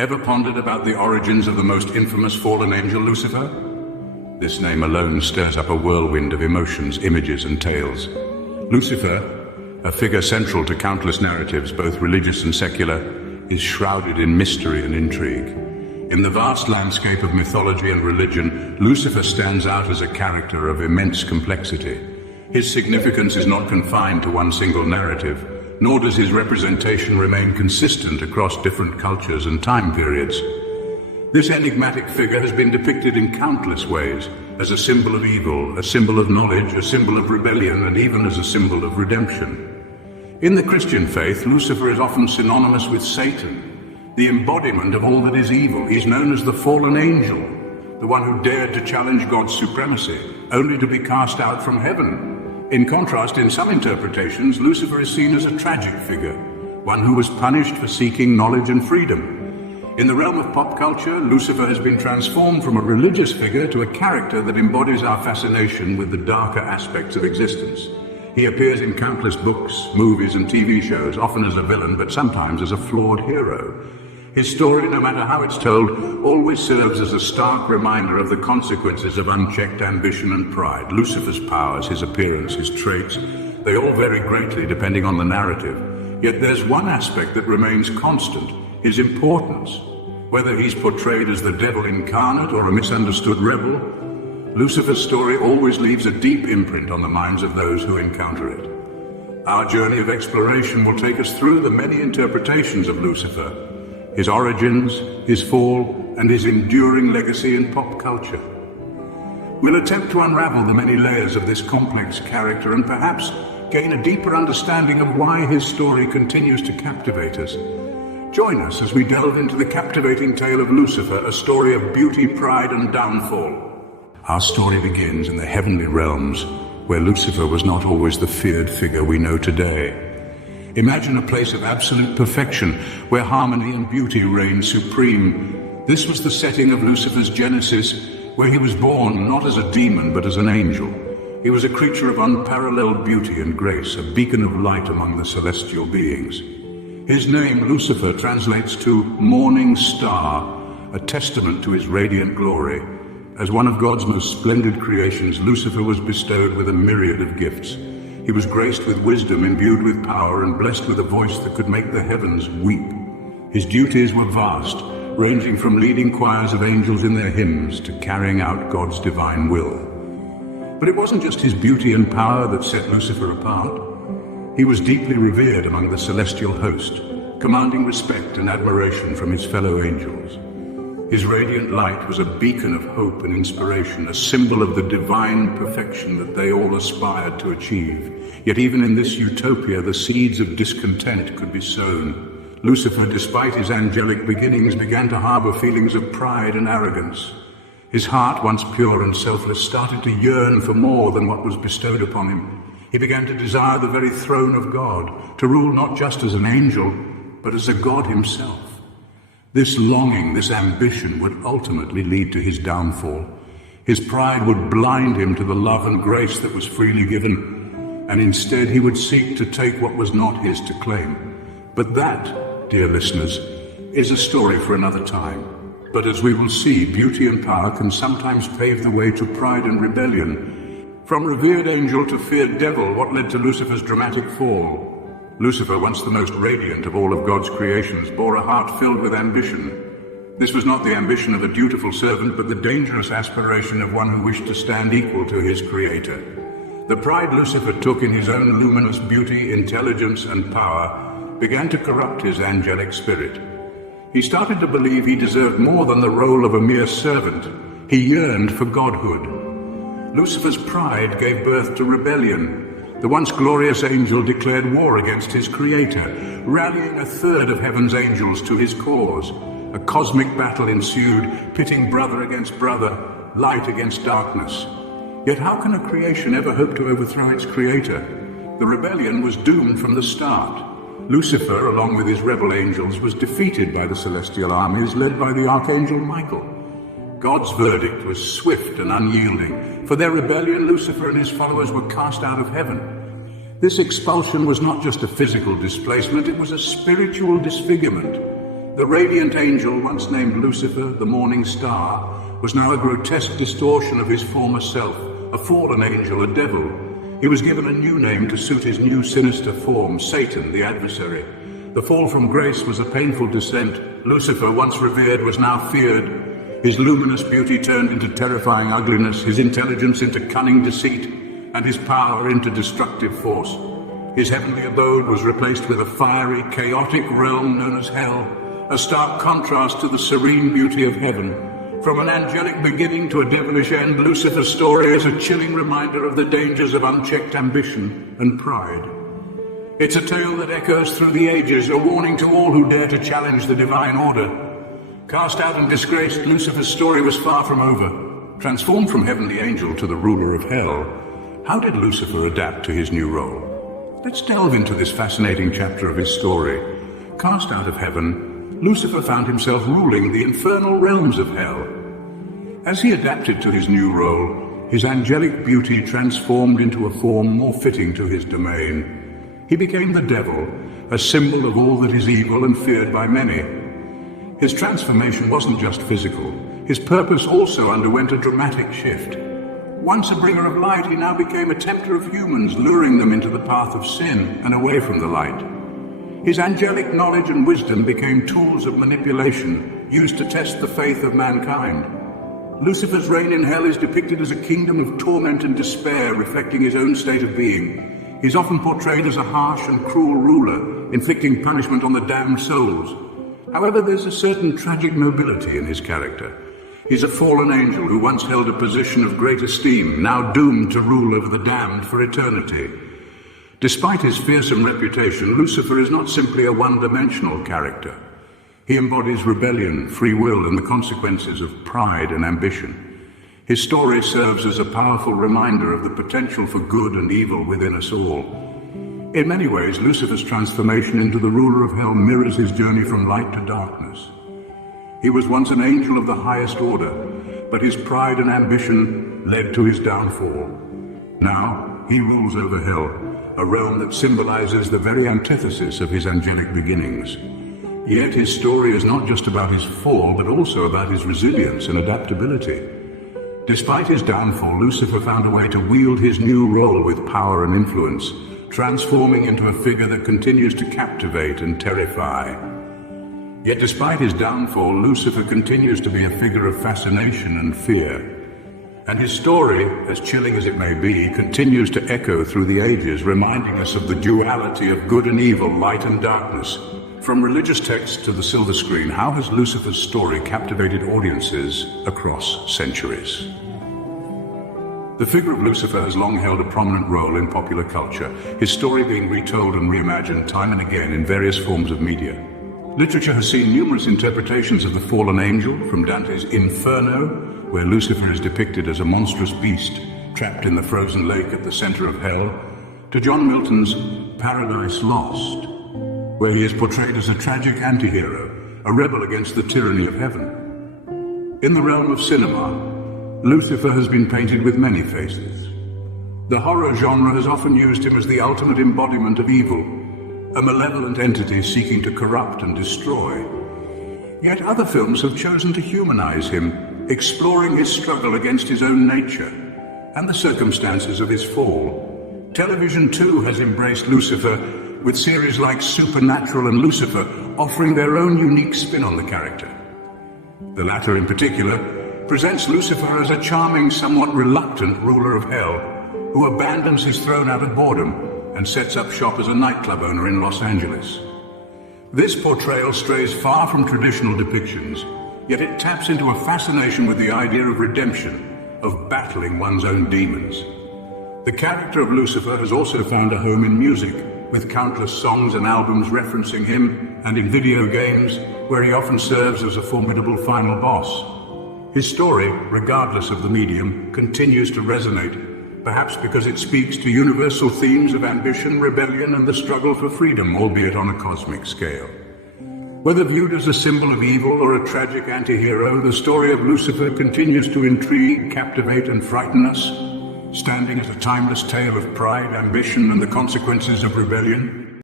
Ever pondered about the origins of the most infamous fallen angel, Lucifer? This name alone stirs up a whirlwind of emotions, images, and tales. Lucifer, a figure central to countless narratives, both religious and secular, is shrouded in mystery and intrigue. In the vast landscape of mythology and religion, Lucifer stands out as a character of immense complexity. His significance is not confined to one single narrative, nor does his representation remain consistent across different cultures and time periods. This enigmatic figure has been depicted in countless ways, as a symbol of evil, a symbol of knowledge, a symbol of rebellion, and even as a symbol of redemption. In the Christian faith, Lucifer is often synonymous with Satan, the embodiment of all that is evil. He's known as the fallen angel, the one who dared to challenge God's supremacy, only to be cast out from heaven. In contrast, in some interpretations, Lucifer is seen as a tragic figure, one who was punished for seeking knowledge and freedom. In the realm of pop culture, Lucifer has been transformed from a religious figure to a character that embodies our fascination with the darker aspects of existence. He appears in countless books, movies, and TV shows, often as a villain, but sometimes as a flawed hero. His story, no matter how it's told, always serves as a stark reminder of the consequences of unchecked ambition and pride. Lucifer's powers, his appearance, his traits, they all vary greatly depending on the narrative. Yet there's one aspect that remains constant: his importance. Whether he's portrayed as the devil incarnate or a misunderstood rebel, Lucifer's story always leaves a deep imprint on the minds of those who encounter it. Our journey of exploration will take us through the many interpretations of Lucifer, his origins, his fall, and his enduring legacy in pop culture. We'll attempt to unravel the many layers of this complex character and perhaps gain a deeper understanding of why his story continues to captivate us. Join us as we delve into the captivating tale of Lucifer, a story of beauty, pride, and downfall. Our story begins in the heavenly realms, where Lucifer was not always the feared figure we know today. Imagine a place of absolute perfection, where harmony and beauty reign supreme. This was the setting of Lucifer's genesis, where he was born not as a demon but as an angel. He was a creature of unparalleled beauty and grace, a beacon of light among the celestial beings. His name, Lucifer, translates to morning star, a testament to his radiant glory. As one of God's most splendid creations, Lucifer was bestowed with a myriad of gifts. He was graced with wisdom, imbued with power, and blessed with a voice that could make the heavens weep. His duties were vast, ranging from leading choirs of angels in their hymns to carrying out God's divine will. But it wasn't just his beauty and power that set Lucifer apart. He was deeply revered among the celestial host, commanding respect and admiration from his fellow angels. His radiant light was a beacon of hope and inspiration, a symbol of the divine perfection that they all aspired to achieve. Yet even in this utopia, the seeds of discontent could be sown. Lucifer, despite his angelic beginnings, began to harbor feelings of pride and arrogance. His heart, once pure and selfless, started to yearn for more than what was bestowed upon him. He began to desire the very throne of God, to rule not just as an angel, but as a God himself. This longing, this ambition would ultimately lead to his downfall. His pride would blind him to the love and grace that was freely given, and instead he would seek to take what was not his to claim. But that, dear listeners, is a story for another time. But as we will see, beauty and power can sometimes pave the way to pride and rebellion. From revered angel to feared devil, what led to Lucifer's dramatic fall? Lucifer, once the most radiant of all of God's creations, bore a heart filled with ambition. This was not the ambition of a dutiful servant, but the dangerous aspiration of one who wished to stand equal to his creator. The pride Lucifer took in his own luminous beauty, intelligence, and power began to corrupt his angelic spirit. He started to believe he deserved more than the role of a mere servant. He yearned for godhood. Lucifer's pride gave birth to rebellion. The once glorious angel declared war against his creator, rallying a third of heaven's angels to his cause. A cosmic battle ensued, pitting brother against brother, light against darkness. Yet how can a creation ever hope to overthrow its creator? The rebellion was doomed from the start. Lucifer, along with his rebel angels, was defeated by the celestial armies led by the archangel Michael. God's verdict was swift and unyielding. For their rebellion, Lucifer and his followers were cast out of heaven. This expulsion was not just a physical displacement, it was a spiritual disfigurement. The radiant angel, once named Lucifer, the morning star, was now a grotesque distortion of his former self, a fallen angel, a devil. He was given a new name to suit his new sinister form, Satan, the adversary. The fall from grace was a painful descent. Lucifer, once revered, was now feared. His luminous beauty turned into terrifying ugliness, his intelligence into cunning deceit, and his power into destructive force. His heavenly abode was replaced with a fiery, chaotic realm known as hell, a stark contrast to the serene beauty of heaven. From an angelic beginning to a devilish end, Lucifer's story is a chilling reminder of the dangers of unchecked ambition and pride. It's a tale that echoes through the ages, a warning to all who dare to challenge the divine order. Cast out and disgraced, Lucifer's story was far from over. Transformed from heavenly angel to the ruler of hell, how did Lucifer adapt to his new role? Let's delve into this fascinating chapter of his story. Cast out of heaven, Lucifer found himself ruling the infernal realms of hell. As he adapted to his new role, his angelic beauty transformed into a form more fitting to his domain. He became the devil, a symbol of all that is evil and feared by many. His transformation wasn't just physical. His purpose also underwent a dramatic shift. Once a bringer of light, he now became a tempter of humans, luring them into the path of sin and away from the light. His angelic knowledge and wisdom became tools of manipulation, used to test the faith of mankind. Lucifer's reign in hell is depicted as a kingdom of torment and despair, reflecting his own state of being. He's often portrayed as a harsh and cruel ruler, inflicting punishment on the damned souls. However, there's a certain tragic nobility in his character. He's a fallen angel who once held a position of great esteem, now doomed to rule over the damned for eternity. Despite his fearsome reputation, Lucifer is not simply a one-dimensional character. He embodies rebellion, free will, and the consequences of pride and ambition. His story serves as a powerful reminder of the potential for good and evil within us all. In many ways, Lucifer's transformation into the ruler of hell mirrors his journey from light to darkness. He was once an angel of the highest order, but his pride and ambition led to his downfall. Now, he rules over hell, a realm that symbolizes the very antithesis of his angelic beginnings. Yet his story is not just about his fall, but also about his resilience and adaptability. Despite his downfall, Lucifer found a way to wield his new role with power and influence, transforming into a figure that continues to captivate and terrify. Yet despite his downfall, Lucifer continues to be a figure of fascination and fear. And his story, as chilling as it may be, continues to echo through the ages, reminding us of the duality of good and evil, light and darkness. From religious texts to the silver screen, how has Lucifer's story captivated audiences across centuries? The figure of Lucifer has long held a prominent role in popular culture, his story being retold and reimagined time and again in various forms of media. Literature has seen numerous interpretations of the fallen angel, from Dante's Inferno, where Lucifer is depicted as a monstrous beast trapped in the frozen lake at the center of hell, to John Milton's Paradise Lost, where he is portrayed as a tragic anti-hero, a rebel against the tyranny of heaven. In the realm of cinema, Lucifer has been painted with many faces. The horror genre has often used him as the ultimate embodiment of evil, a malevolent entity seeking to corrupt and destroy. Yet other films have chosen to humanize him, exploring his struggle against his own nature and the circumstances of his fall. Television too has embraced Lucifer, with series like Supernatural and Lucifer offering their own unique spin on the character. The latter in particular presents Lucifer as a charming, somewhat reluctant ruler of hell, who abandons his throne out of boredom and sets up shop as a nightclub owner in Los Angeles. This portrayal strays far from traditional depictions, yet it taps into a fascination with the idea of redemption, of battling one's own demons. The character of Lucifer has also found a home in music, with countless songs and albums referencing him, and in video games, where he often serves as a formidable final boss. His story, regardless of the medium, continues to resonate, perhaps because it speaks to universal themes of ambition, rebellion, and the struggle for freedom, albeit on a cosmic scale. Whether viewed as a symbol of evil or a tragic anti-hero, the story of Lucifer continues to intrigue, captivate, and frighten us, standing as a timeless tale of pride, ambition, and the consequences of rebellion.